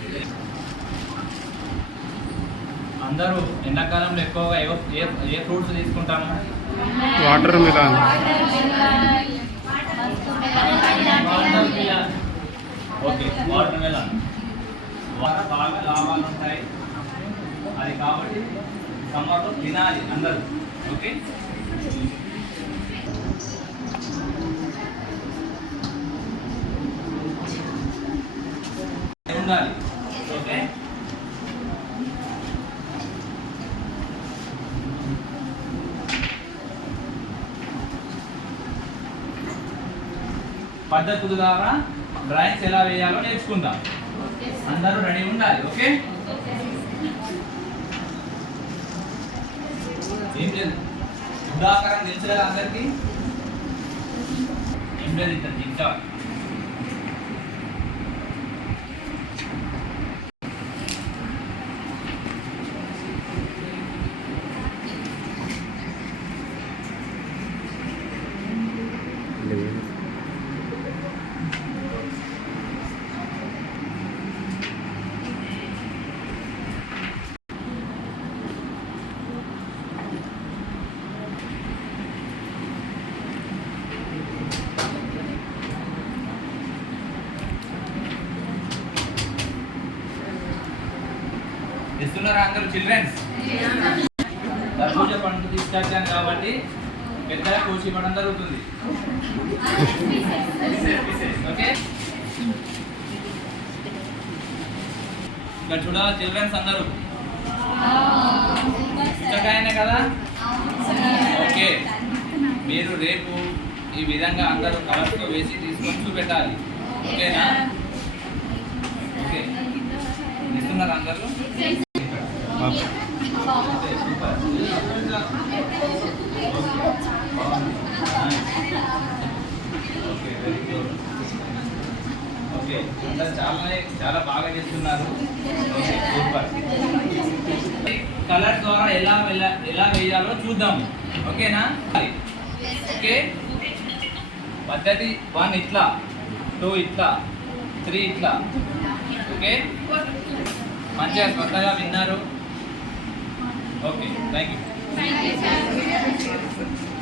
సురేష్. అందరూ ఎండాకాలంలో ఎక్కువగా ఏ ఏ ఫ్రూట్స్ తీసుకుంటాము? Water melon. Okay watermelon. బాగా లాభాలు ఉంటాయి. అది కాబట్టి సమ్మర్లో తినాలి అందరూ. ఓకే? ఉండాలి. ఓకే? పద్ధతుల ద్వారా డ్రాయింగ్స్ ఎలా వేయాలో నేర్చుకుందాం. అందరూ రెడీ ఉండాలి. ఓకే. ఏం లేదు ఉదాహరణ తెలుసు కదా అందరికి ఏం లేదు ఇద్దరు ఇంకా ఇస్తున్నారా అందరూ చిల్డ్రన్స్ దర్భూజ పండుగ తీసుకొచ్చాను కాబట్టి పెద్దగా కోసి ఇవ్వడం జరుగుతుంది. ఓకే? ఇక్కడ చూడాలి చిల్డ్రన్స్ అందరూ? పుస్తకాయనే కదా? ఓకే. మీరు రేపు ఈ విధంగా అందరూ కలర్తో వేసి తీసుకొని చూపెట్టాలి. ఓకేనా? ఓకే. ఇస్తున్నారు అందరూ? Okay, very good. ఓకే, చాలా చాలా బాగా చేస్తున్నారు ఓకే, సూపర్ కలర్ ద్వారా ఎలా ఎలా వేయాలో చూద్దాం. ఓకేనా? ఓకే? పద్ధతి వన్ ఇట్లా టూ ఇట్లా త్రీ ఇట్లా. ఓకే? మంచిగా కొత్తగా విన్నారు. Okay, thank you. Thank you, sir.